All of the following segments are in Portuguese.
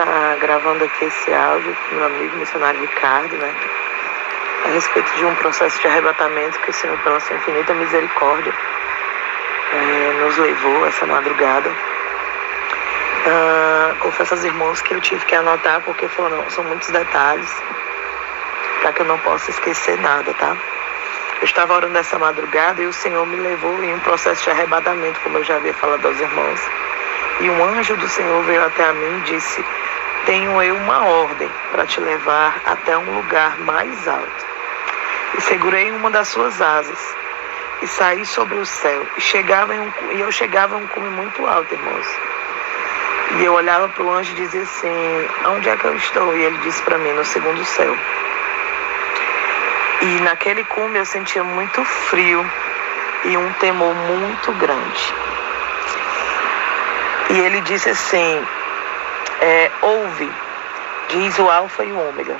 estar gravando aqui esse áudio com meu amigo missionário Ricardo, né? A respeito de um processo de arrebatamento que o Senhor, pela sua infinita misericórdia, nos levou essa madrugada. Confesso aos irmãos que eu tive que anotar porque são muitos detalhes para que eu não possa esquecer nada, tá? Eu estava orando essa madrugada e o Senhor me levou em um processo de arrebatamento, como eu já havia falado aos irmãos. E um anjo do Senhor veio até a mim e disse: tenho eu uma ordem para te levar até um lugar mais alto. E segurei uma das suas asas e saí sobre o céu. E eu chegava em um cume muito alto, irmãos. E eu olhava para o anjo e dizia assim: onde é que eu estou? E ele disse para mim: no segundo céu. E naquele cume eu sentia muito frio e um temor muito grande. E ele disse assim: ouve, diz o Alfa e o Ômega.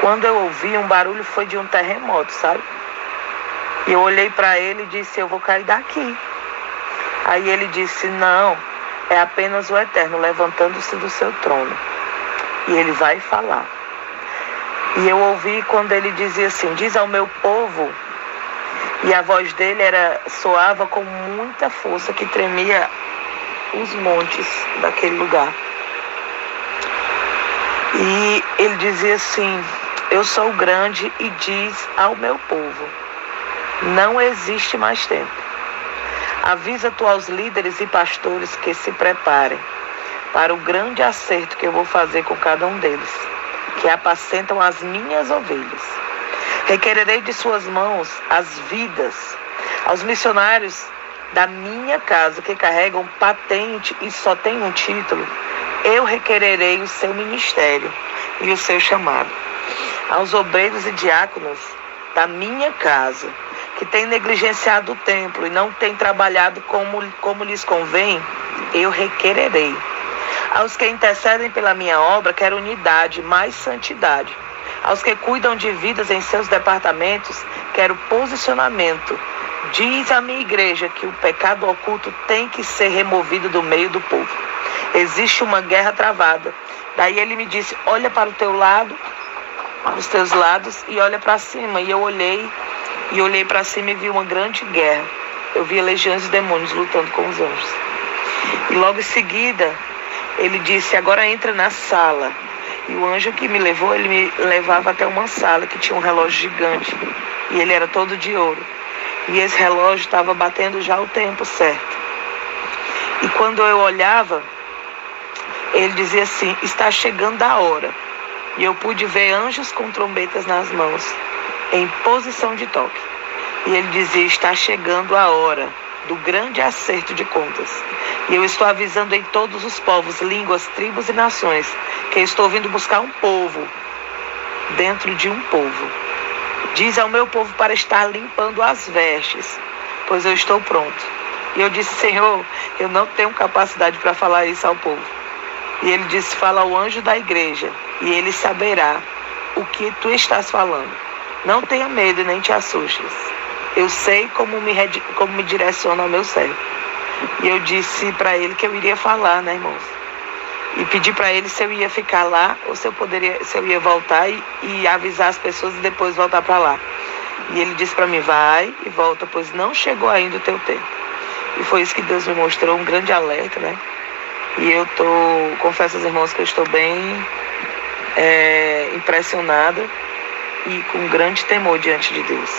Quando eu ouvi, um barulho foi de um terremoto, sabe? E eu olhei para ele e disse: eu vou cair daqui. Aí ele disse: não, é apenas o Eterno levantando-se do seu trono. E ele vai falar. E eu ouvi quando ele dizia assim: diz ao meu povo. E a voz dele soava com muita força, que tremia os montes daquele lugar. E ele dizia assim: eu sou grande, e diz ao meu povo: não existe mais tempo. Avisa tu aos líderes e pastores que se preparem para o grande acerto que eu vou fazer com cada um deles, que apacentam as minhas ovelhas. Requererei de suas mãos as vidas aos missionários da minha casa que carregam patente e só têm um título. Eu requererei o seu ministério e o seu chamado. Aos obreiros e diáconos da minha casa, que têm negligenciado o templo e não têm trabalhado como lhes convém, eu requererei. Aos que intercedem pela minha obra, quero unidade, mais santidade. Aos que cuidam de vidas em seus departamentos, quero posicionamento. Diz a minha igreja que o pecado oculto tem que ser removido do meio do povo. Existe uma guerra travada. Daí ele me disse: olha para o teu lado, para os teus lados, e olha para cima. E eu olhei para cima e vi uma grande guerra. Eu vi legiões de demônios lutando com os anjos. E logo em seguida, ele disse: agora entra na sala. E o anjo que me levou, ele me levava até uma sala que tinha um relógio gigante. E ele era todo de ouro. E esse relógio estava batendo já o tempo certo. E quando eu olhava, ele dizia assim: está chegando a hora. E eu pude ver anjos com trombetas nas mãos, em posição de toque. E ele dizia: está chegando a hora do grande acerto de contas. E eu estou avisando em todos os povos, línguas, tribos e nações, que eu estou vindo buscar um povo dentro de um povo. Diz ao meu povo para estar limpando as vestes, pois eu estou pronto. E eu disse: Senhor, eu não tenho capacidade para falar isso ao povo. E ele disse: fala ao anjo da igreja, e ele saberá o que tu estás falando. Não tenha medo e nem te assustes. Eu sei como me direciona ao meu servo. E eu disse para ele que eu iria falar, né, irmãos? E pedi para ele se eu ia ficar lá ou se eu ia voltar e avisar as pessoas e depois voltar para lá. E ele disse para mim: vai e volta, pois não chegou ainda o teu tempo. E foi isso que Deus me mostrou, um grande alerta, né? E eu confesso aos irmãos que eu estou bem impressionada e com grande temor diante de Deus.